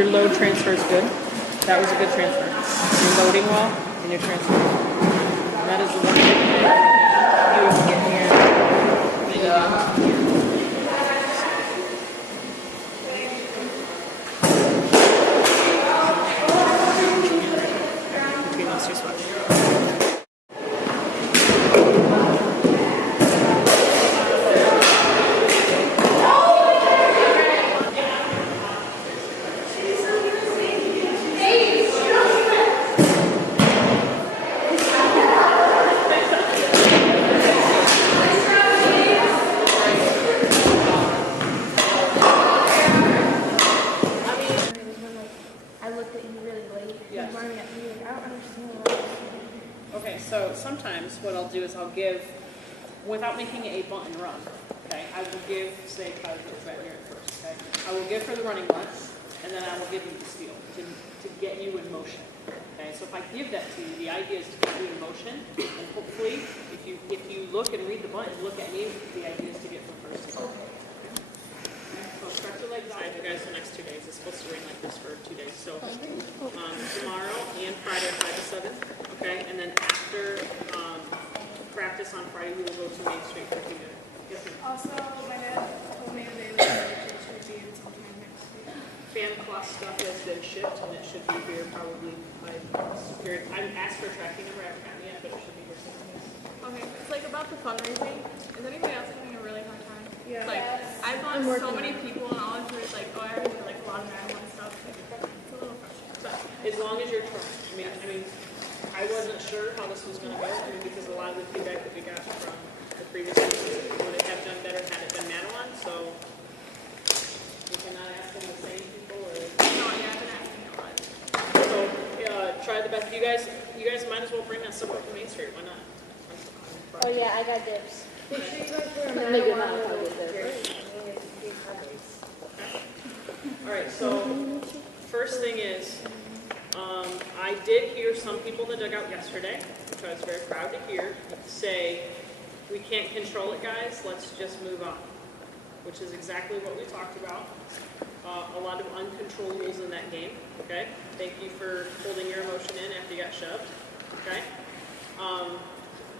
your load transfer is good. That was a good transfer. You're loading well and you're transferring. And that is the one thing that you can get here. Between those two spots. Okay, so sometimes what I'll do is I'll give, without making it a bunt and run, okay, I will give, say, Kylie is right here at first, okay, I will give her the running bunt, and then I will give you the steal to get you in motion, okay, so if I give that to you, the idea is to get you in motion, and hopefully, if you look and read the bunt and look at me, the idea is to get from first to second. So stretch your legs out, you guys, the next 2 days. It's supposed to rain like this for 2 days. So tomorrow and Friday, 5 to 7. Okay, and then after practice on Friday, we will go to Main Street for 2 minutes. Yes, also, my dad told me they should be in sometime next week. Fan cloth stuff has been shipped, and it should be here probably by here. I asked for a tracking number. I haven't gotten it yet, but it should be here soon. Okay, it's like about the fundraising. Is anybody else having a really hard time? Yeah. Like, I've gone so many people and all I've heard is like, oh, I have to do like a lot of manual stuff. Like, it's a little frustrating. But As long as you're trying. I mean, I wasn't sure how this was going to go, because a lot of the feedback that we got from the previous people would have done better had it been Manawan. So you cannot ask them the same people, or no, yeah, I've been asking a lot. so try the best. You guys might as well bring that stuff up to Main Street. Why not? Oh yeah, I got dips. Make sure you guys wear a Nigga, mask. not with this. All right, so first thing is, I did hear some people in the dugout yesterday, which I was very proud to hear, say, we can't control it, guys, let's just move on, which is exactly what we talked about. A lot of uncontrollables in that game, okay? Thank you for holding your emotion in after you got shoved, okay?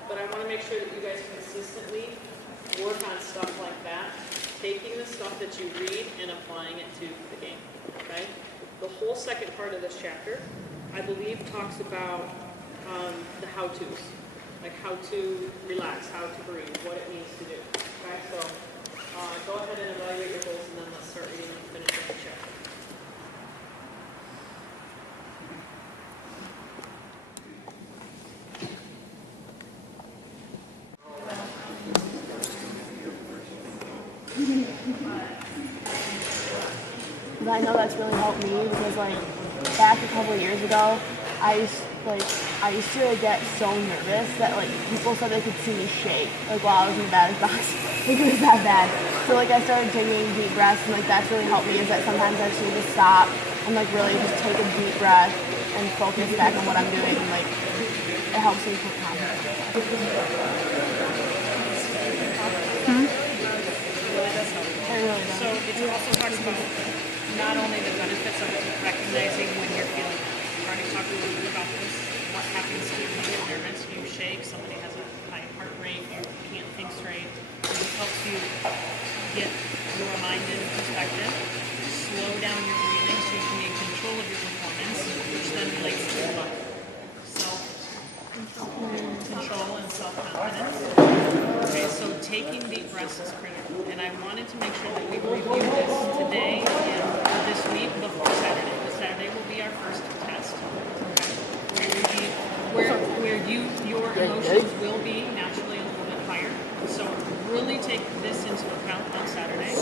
But I want to make sure that you guys consistently work on stuff like that, taking the stuff that you read and applying it to the game, okay? The whole second part of this chapter, I believe, talks about the how-tos, like how to relax, how to breathe, what it means to do, okay? So go ahead and evaluate your goals, and then let's start reading and finish up the chapter. But I know that's really helped me because, like, back a couple of years ago, I used to get so nervous that, like, people said they could see me shake, like, while I was in the batter's box. Like, it was that bad. So, like, I started taking deep breaths, and, like, that's really helped me, is that sometimes I just need to stop and, like, really just take a deep breath and focus back on what I'm doing, and, like, it helps me feel confident. It really does. So it also talks about not only the benefits of recognizing when you're feeling, we've already talked a little bit about this, what happens to you when you get nervous, you shake, somebody has a high heart rate, you can't think straight. So this helps you get your mind in perspective, slow down your breathing so you can be in control of your performance, which then relates to what? Self-control and self-confidence. Okay, so taking deep breaths is critical, and I wanted to make sure that we review this today and this week before Saturday. The Saturday will be our first test. Okay, where your emotions will be naturally a little bit higher. So really take this into account on Saturday.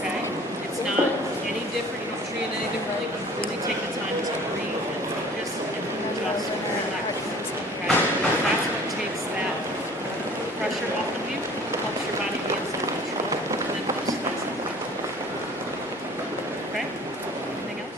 Okay, it's not any different. You don't treat it any differently, but really take the time to breathe and focus and just relax. Okay, that's what takes that pressure off of you, helps your body be in self-control, and then helps you get self-confidence. Okay? Anything else?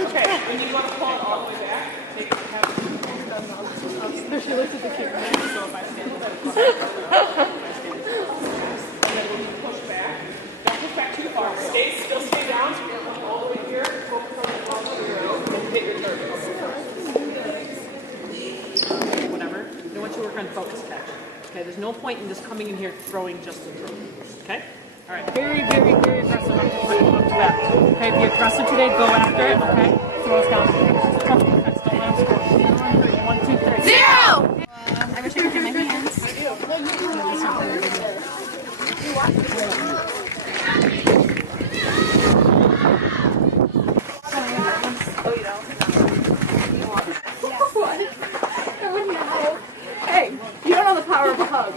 Okay, when you want to pull it all the way back, take she looks at the camera, so if I stand up, and then when you push back, don't push back too far. Still stay down, so you're going to come all the way here, focus on the ball and hit your target. Whatever. You want you to work on focus catch. Okay, there's no point in just coming in here throwing just to throw. Okay? All right, very, very, very aggressive up to that. Okay, if you're aggressive today, go after it, okay? Throw us down. Tough defense, don't let them score. 1, 2, 3. 0! I wish I could do my hands. Hey, you don't know the power of a hug.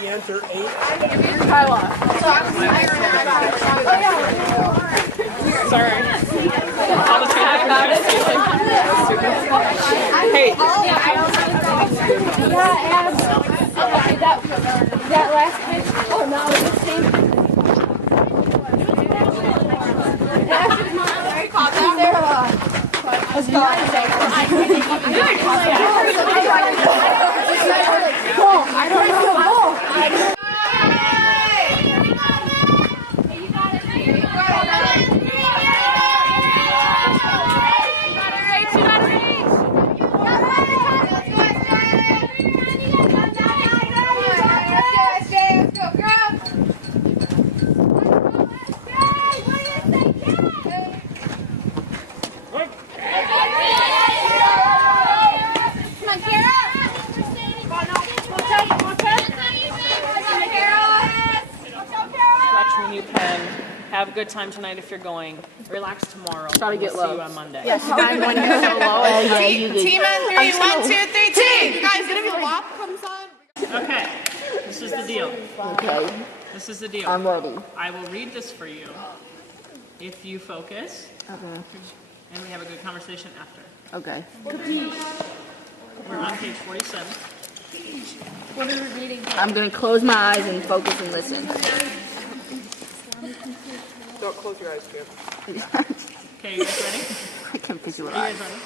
We enter 8. Sorry. All the traffic about it. Hey. That last pitch. Oh no, it's the same. I don't know the ball. When you can. Have a good time tonight if you're going. Relax tomorrow. Try to get We'll see low. you on Monday. Yes, I'm when you're so low. Team on 3, 1, 2, 3, team! Guys, if the WAP comes on. Okay. This is the deal. Okay, This is the deal. I'm ready. I will read this for you. If you focus, Okay. and we have a good conversation after. Okay. We're on page 47. What are we reading? I'm gonna close my eyes and focus and listen. Don't close your eyes, Jim. Okay, you guys ready? I can't picture what Are I. you guys ready?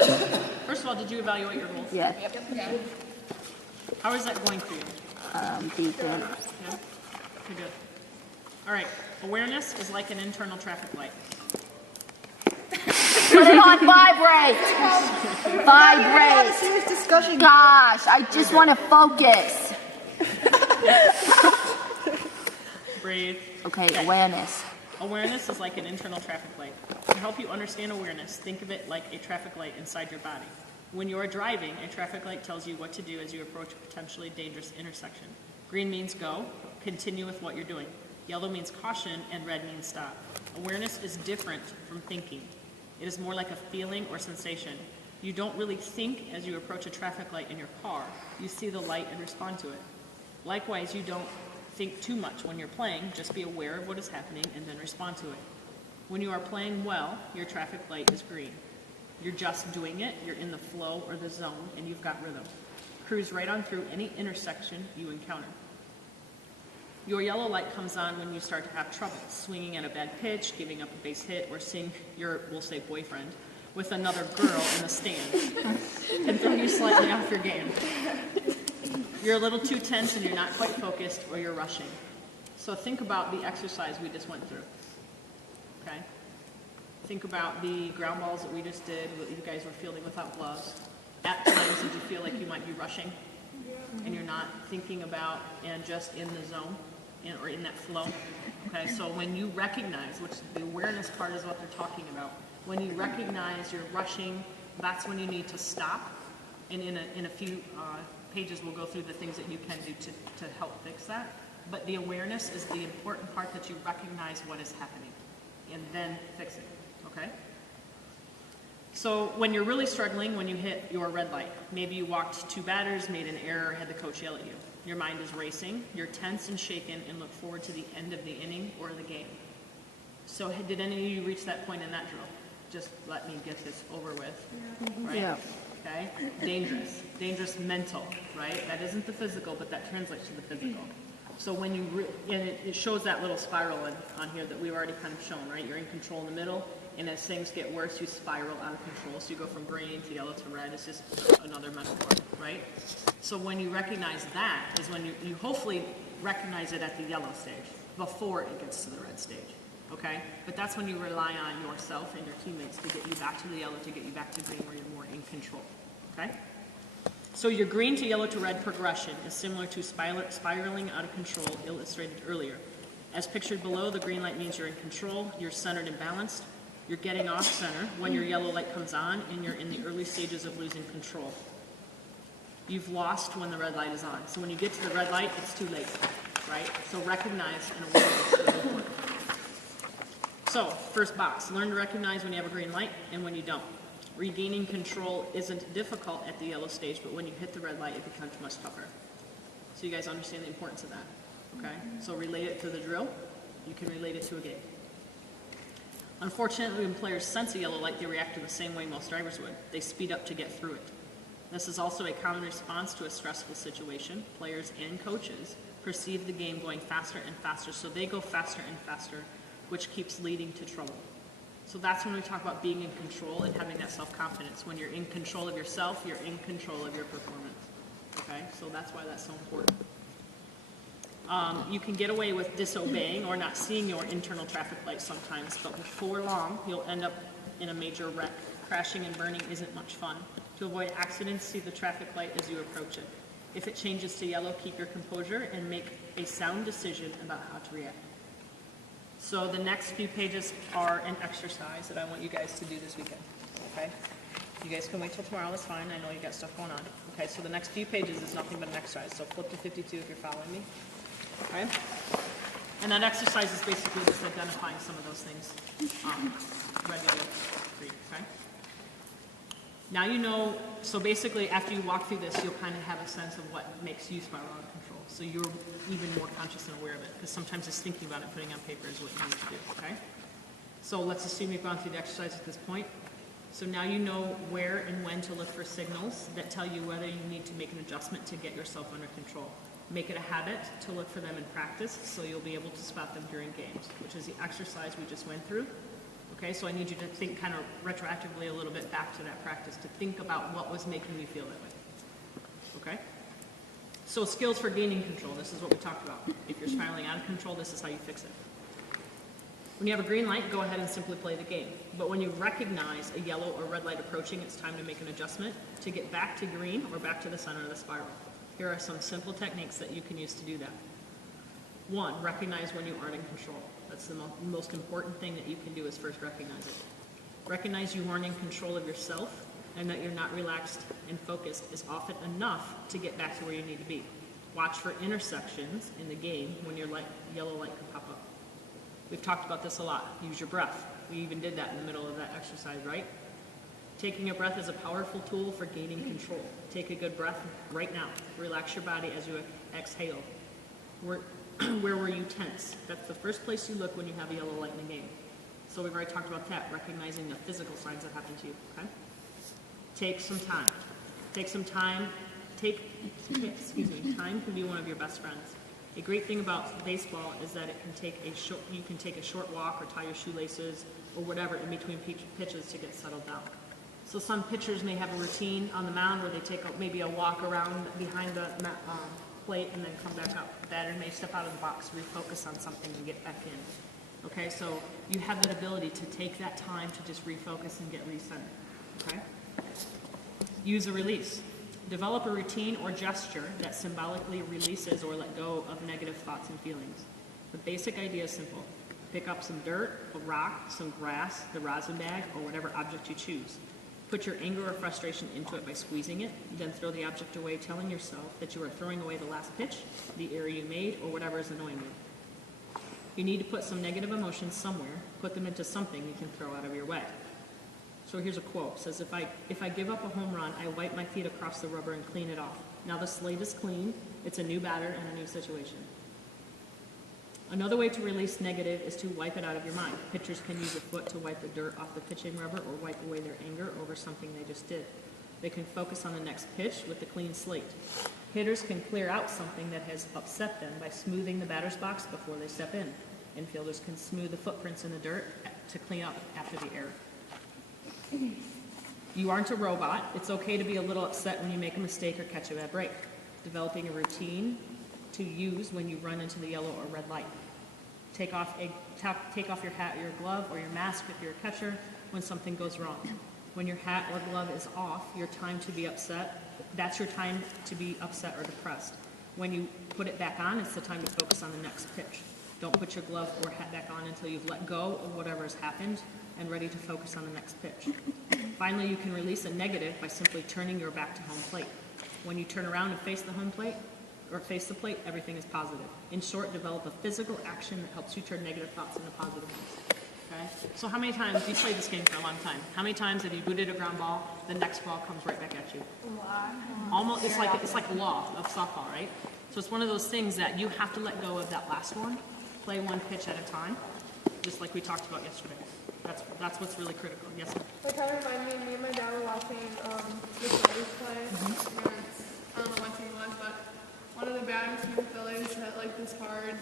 All right. First of all, did you evaluate your goals? Yeah. How is that going for you? Decent. Yeah? Okay, good. All right. Awareness is like an internal traffic light. Put it on vibrate. Vibrate. Serious discussion. Gosh, I just want to focus. Breathe. Okay, awareness. Awareness is like an internal traffic light. To help you understand awareness, think of it like a traffic light inside your body. When you are driving, a traffic light tells you what to do as you approach a potentially dangerous intersection. Green means go, continue with what you're doing. Yellow means caution, and red means stop. Awareness is different from thinking. It is more like a feeling or sensation. You don't really think as you approach a traffic light in your car. You see the light and respond to it. Likewise, you don't think too much when you're playing. Just be aware of what is happening and then respond to it. When you are playing well, your traffic light is green. You're just doing it, you're in the flow or the zone, and you've got rhythm. Cruise right on through any intersection you encounter. Your yellow light comes on when you start to have trouble, swinging at a bad pitch, giving up a base hit, or seeing your, we'll say, boyfriend with another girl in the stands and throw you slightly off your game. You're a little too tense and you're not quite focused, or you're rushing. So think about the exercise we just went through, okay? Think about the ground balls that we just did, what you guys were fielding without gloves. At times, did you feel like you might be rushing and you're not thinking about and just in the zone or in that flow? Okay, so when you recognize, which the awareness part is what they're talking about, when you recognize you're rushing, that's when you need to stop. And in a few pages, we'll go through the things that you can do to help fix that. But the awareness is the important part, that you recognize what is happening and then fix it. Okay? So when you're really struggling, when you hit your red light, maybe you walked 2 batters, made an error, had the coach yell at you. Your mind is racing, you're tense and shaken, and look forward to the end of the inning or the game. So did any of you reach that point in that drill? Just let me get this over with, right? Yeah. Okay? Dangerous mental, right? That isn't the physical, but that translates to the physical. So when you, and it shows that little spiral on here that we've already kind of shown, right? You're in control in the middle, and as things get worse, you spiral out of control. So you go from green to yellow to red. It's just another metaphor, right? So when you recognize that is when you hopefully recognize it at the yellow stage before it gets to the red stage, okay? But that's when you rely on yourself and your teammates to get you back to the yellow, to get you back to green where you're more in control, okay? So your green to yellow to red progression is similar to spiraling out of control illustrated earlier. As pictured below, the green light means you're in control, you're centered and balanced, you're getting off center when your yellow light comes on, and you're in the early stages of losing control. You've lost when the red light is on. So when you get to the red light, it's too late, right? So recognize and awareness is really important. So first box, learn to recognize when you have a green light and when you don't. Regaining control isn't difficult at the yellow stage, but when you hit the red light, it becomes much tougher. So you guys understand the importance of that, okay? So relate it to the drill. You can relate it to a game. Unfortunately, when players sense a yellow light, they react in the same way most drivers would. They speed up to get through it. This is also a common response to a stressful situation. Players and coaches perceive the game going faster and faster, so they go faster and faster, which keeps leading to trouble. So that's when we talk about being in control and having that self-confidence. When you're in control of yourself, you're in control of your performance. Okay, so that's why that's so important. You can get away with disobeying or not seeing your internal traffic lights sometimes, but before long, you'll end up in a major wreck. Crashing and burning isn't much fun. To avoid accidents, see the traffic light as you approach it. If it changes to yellow, keep your composure and make a sound decision about how to react. So the next few pages are an exercise that I want you guys to do this weekend, okay? You guys can wait till tomorrow, that's fine. I know you got stuff going on. Okay, so the next few pages is nothing but an exercise. So flip to 52 if you're following me, okay? And that exercise is basically just identifying some of those things, red, yellow, green, okay? Now you know, so basically after you walk through this, you'll kind of have a sense of what makes you spiral out of control. So you're even more conscious and aware of it, because sometimes just thinking about it, putting it on paper is what you need to do, okay? So let's assume you've gone through the exercise at this point. So now you know where and when to look for signals that tell you whether you need to make an adjustment to get yourself under control. Make it a habit to look for them in practice so you'll be able to spot them during games, which is the exercise we just went through. Okay, so I need you to think kind of retroactively a little bit back to that practice to think about what was making you feel that way. Okay? So skills for gaining control, this is what we talked about. If you're spiraling out of control, this is how you fix it. When you have a green light, go ahead and simply play the game. But when you recognize a yellow or red light approaching, it's time to make an adjustment to get back to green or back to the center of the spiral. Here are some simple techniques that you can use to do that. 1, recognize when you aren't in control. That's the most important thing that you can do is first recognize it. Recognize you aren't in control of yourself and that you're not relaxed and focused is often enough to get back to where you need to be. Watch for intersections in the game when your yellow light can pop up. We've talked about this a lot. Use your breath. We even did that in the middle of that exercise, right? Taking a breath is a powerful tool for gaining control. Take a good breath right now. Relax your body as you exhale. Where were you tense? That's the first place you look when you have a yellow light in the game. So we've already talked about that, recognizing the physical signs that happen to you, okay? Take some time. Take some time. Time can be one of your best friends. A great thing about baseball is that you can take a short walk or tie your shoelaces or whatever in between pitches to get settled down. So some pitchers may have a routine on the mound where they take maybe a walk around behind the plate and then come back up. Batter may step out of the box, refocus on something and get back in. Okay, so you have that ability to take that time to just refocus and get recentered. Okay? Use a release. Develop a routine or gesture that symbolically releases or let go of negative thoughts and feelings. The basic idea is simple. Pick up some dirt, a rock, some grass, the rosin bag, or whatever object you choose. Put your anger or frustration into it by squeezing it, then throw the object away, telling yourself that you are throwing away the last pitch, the error you made, or whatever is annoying you. You need to put some negative emotions somewhere, put them into something you can throw out of your way. So here's a quote. It says, if I give up a home run, I wipe my feet across the rubber and clean it off. Now the slate is clean, it's a new batter and a new situation. Another way to release negative is to wipe it out of your mind. Pitchers can use a foot to wipe the dirt off the pitching rubber or wipe away their anger over something they just did. They can focus on the next pitch with a clean slate. Hitters can clear out something that has upset them by smoothing the batter's box before they step in. Infielders can smooth the footprints in the dirt to clean up after the error. You aren't a robot. It's okay to be a little upset when you make a mistake or catch a bad break. Developing a routine to use when you run into the yellow or red light. Take off your hat or your glove or your mask if you're a catcher when something goes wrong. When your hat or glove is off, your time to be upset, that's your time to be upset or depressed. When you put it back on, it's the time to focus on the next pitch. Don't put your glove or hat back on until you've let go of whatever has happened and ready to focus on the next pitch. Finally, you can release a negative by simply turning your back to home plate. When you turn around and face the home plate, or face the plate, everything is positive. In short, develop a physical action that helps you turn negative thoughts into positive ones. Okay? So how many times, you played this game for a long time, how many times have you booted a ground ball, the next ball comes right back at you? Almost, it's like a law of softball, right? So it's one of those things that you have to let go of that last one, play one pitch at a time, just like we talked about yesterday. That's what's really critical. Yes, ma'am? Like how it reminded me and my dad were watching the Phillies play. I don't know what team it was, but one of the batters from the Phillies hit like this hard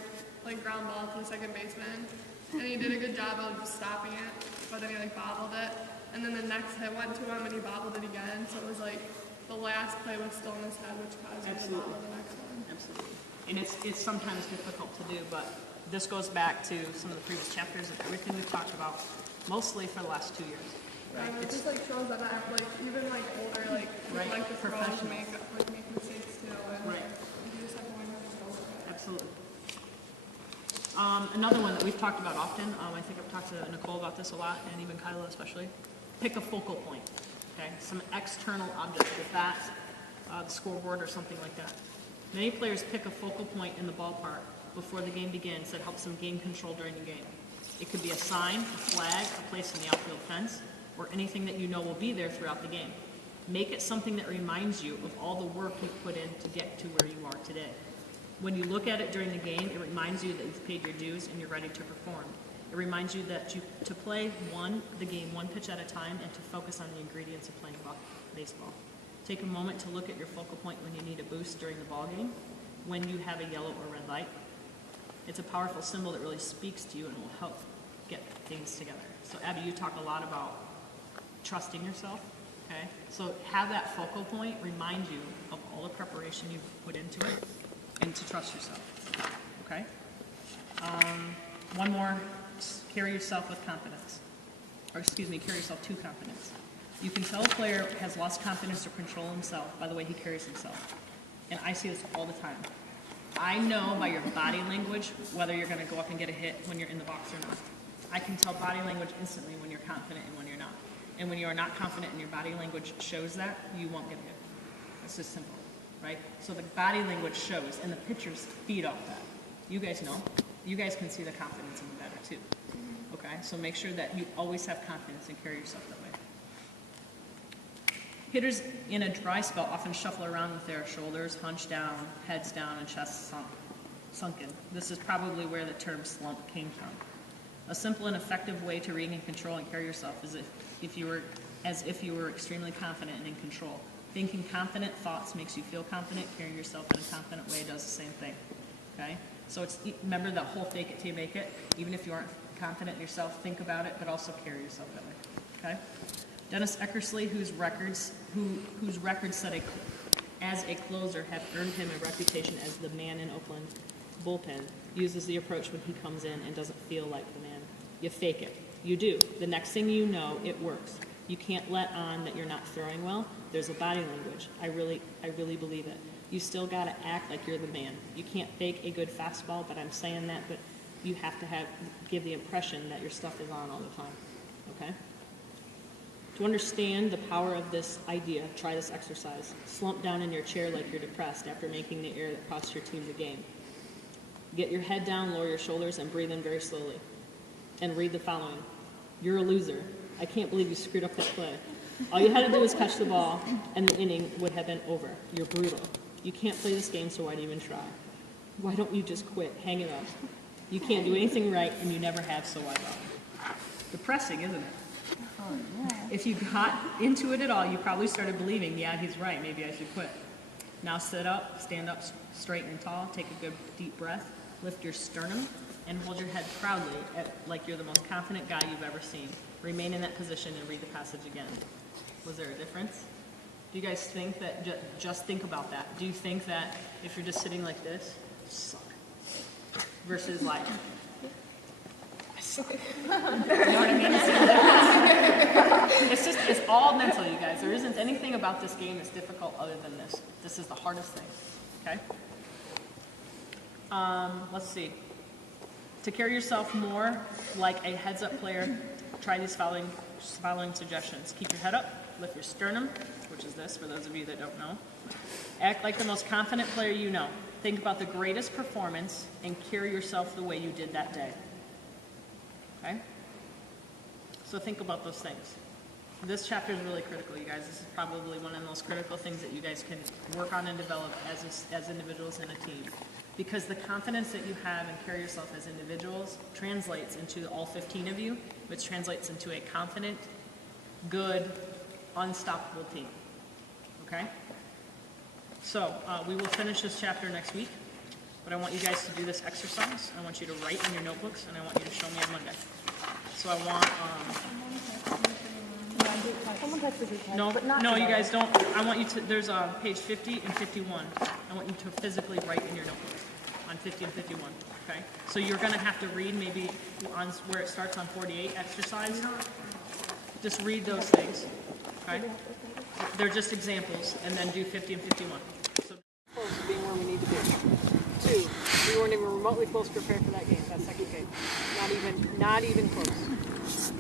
like ground ball to the second baseman. And he did a good job of just stopping it, but then he like bobbled it. And then the next hit went to him and he bobbled it again. So it was like the last play was still in his head, which caused him to bobble the next one. Absolutely. And it's sometimes difficult to do, but this goes back to some of the previous chapters and everything we've talked about, mostly for the last 2 years. Right? It just like shows that like even like older like Right. like the pros Professionals. make mistakes too, and Right. you just have to learn how to go with it. Absolutely. Another one that we've talked about often, I think I've talked to Nicole about this a lot, and even Kyla especially, pick a focal point, okay? Some external object, the bat, the scoreboard, or something like that. Many players pick a focal point in the ballpark before the game begins that helps them gain control during the game. It could be a sign, a flag, a place in the outfield fence, or anything that you know will be there throughout the game. Make it something that reminds you of all the work you've put in to get to where you are today. When you look at it during the game, it reminds you that you've paid your dues and you're ready to perform. It reminds you that to play the game one pitch at a time and to focus on the ingredients of playing baseball. Take a moment to look at your focal point when you need a boost during the ball game, when you have a yellow or red light. It's a powerful symbol that really speaks to you and will help get things together. So Abby, you talk a lot about trusting yourself, okay? So have that focal point remind you of all the preparation you've put into it and to trust yourself, okay? One more, carry yourself with confidence. Or excuse me, carry yourself to confidence. You can tell a player has lost confidence or control himself by the way he carries himself. And I see this all the time. I know by your body language whether you're going to go up and get a hit when you're in the box or not. I can tell body language instantly when you're confident and when you're not. And when you are not confident and your body language shows that, you won't get a hit. It's just simple, right? So the body language shows, and the pitchers feed off that. You guys know. You guys can see the confidence in the batter too. Okay? So make sure that you always have confidence and carry yourself that way. Hitters in a dry spell often shuffle around with their shoulders hunched down, heads down, and chests sunken. This is probably where the term slump came from. A simple and effective way to regain control and carry yourself is as if you were extremely confident and in control. Thinking confident thoughts makes you feel confident. Carrying yourself in a confident way does the same thing. Okay? So remember that whole fake it till you make it. Even if you aren't confident in yourself, think about it, but also carry yourself that way. Okay? Dennis Eckersley, whose records set as a closer have earned him a reputation as the man in Oakland bullpen, uses the approach when he comes in and doesn't feel like the man. You fake it. You do. The next thing you know, it works. You can't let on that you're not throwing well. There's a body language. I really believe it. You still got to act like you're the man. You can't fake a good fastball, but I'm saying that, but you have to give the impression that your stuff is on all the time. Okay? To understand the power of this idea, try this exercise. Slump down in your chair like you're depressed after making the error that cost your team the game. Get your head down, lower your shoulders, and breathe in very slowly. And read the following. You're a loser. I can't believe you screwed up that play. All you had to do was catch the ball, and the inning would have been over. You're brutal. You can't play this game, so why do you even try? Why don't you just quit? Hang it up. You can't do anything right, and you never have, so why bother? Depressing, isn't it? If you got into it at all, you probably started believing, yeah, he's right, maybe I should quit. Now sit up, stand up straight and tall, take a good deep breath, lift your sternum, and hold your head proudly like you're the most confident guy you've ever seen. Remain in that position and read the passage again. Was there a difference? Do you guys think that, just think about that. Do you think that if you're just sitting like this, suck, versus like, I suck. You know what I mean? It's all mental, you guys. There isn't anything about this game that's difficult other than this. This is the hardest thing, okay? Let's see. To carry yourself more like a heads-up player, try these following suggestions. Keep your head up, lift your sternum, which is this for those of you that don't know. Act like the most confident player you know. Think about the greatest performance and carry yourself the way you did that day. Okay? So think about those things. This chapter is really critical, you guys. This is probably one of the most critical things that you guys can work on and develop as individuals and a team. Because the confidence that you have and carry yourself as individuals translates into all 15 of you, which translates into a confident, good, unstoppable team. Okay? So we will finish this chapter next week, but I want you guys to do this exercise. I want you to write in your notebooks, and I want you to show me on Monday. So I want, no, you guys don't. I want you to, there's page 50 and 51. I want you to physically write in your notebooks on 50 and 51, okay? So you're gonna have to read maybe on where it starts on 48 exercise. Just read those things, okay? They're just examples, and then do 50 and 51. So close to being where we need to be. 2, we weren't even remotely close prepared for that game, that second game. Not even close.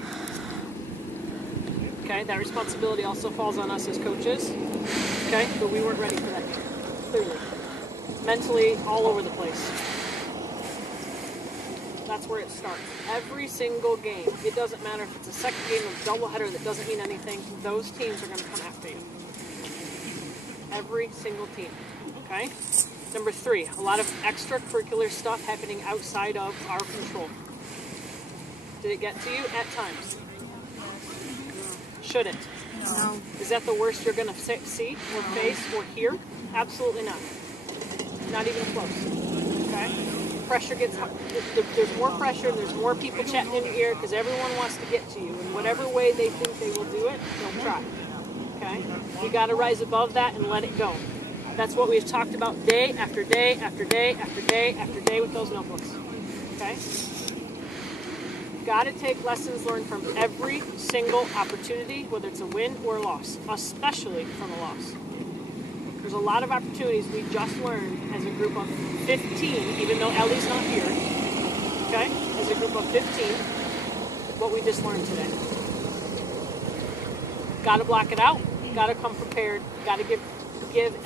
Okay, that responsibility also falls on us as coaches. Okay, but we weren't ready for that game, clearly. Mentally, all over the place. That's where it starts. Every single game, it doesn't matter if it's a second game of doubleheader that doesn't mean anything, those teams are going to come after you. Every single team, okay? Number 3, a lot of extracurricular stuff happening outside of our control. Did it get to you? At times. Should it? No. Is that the worst you're going to see or face or hear? Absolutely not. Not even close. Okay? Pressure gets, there's more pressure, there's more people chatting in your ear because everyone wants to get to you. In whatever way they think they will do it, they'll try. Okay? You got to rise above that and let it go. That's what we've talked about day after day after day after day after day with those notebooks. Okay? Got to take lessons learned from every single opportunity, whether it's a win or a loss, especially from a loss. There's a lot of opportunities we just learned as a group of 15, even though Ellie's not here, okay? As a group of 15, what we just learned today. Got to block it out, got to come prepared, got to give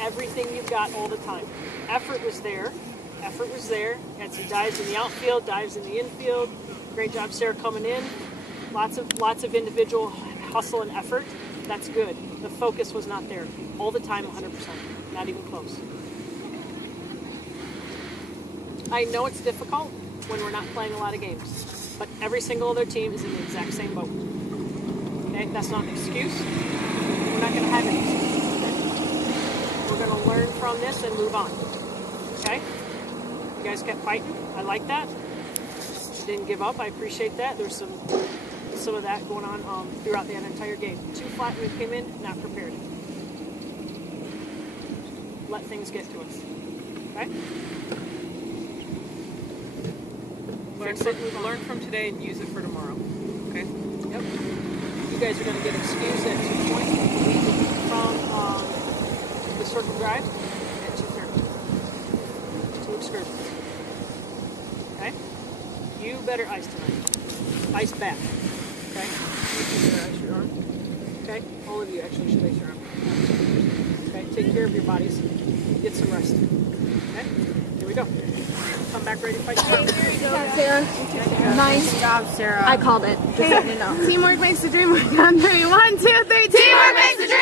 everything you've got all the time. Effort was there. Had some dives in the outfield, dives in the infield. Great job, Sarah, coming in. Lots of individual hustle and effort. That's good. The focus was not there. All the time, 100%. Not even close. I know it's difficult when we're not playing a lot of games, but every single other team is in the exact same boat. Okay? That's not an excuse. We're not going to have any excuses today. We're going to learn from this and move on. Okay? You guys kept fighting. I like that. You didn't give up. I appreciate that. There's some of that going on throughout the entire game. Too flat when we came in, not prepared. Let things get to us. Okay? Learn from today and use it for tomorrow. Okay? Yep. You guys are going to get excused at 2 points from the circle drive at 2:30. 2 excursions. Okay? You better ice tonight. Ice back. Okay? You should ice your arm. Okay? All of you actually should ice your arm. Okay? Take care of your bodies. Get some rest. Okay? Here we go. Come back ready to fight. Hey, here we go. Sarah. Nice job, Sarah. I called it. Just letting you know. Teamwork makes the dream work on 3. 1, 2, 3. Teamwork makes the dream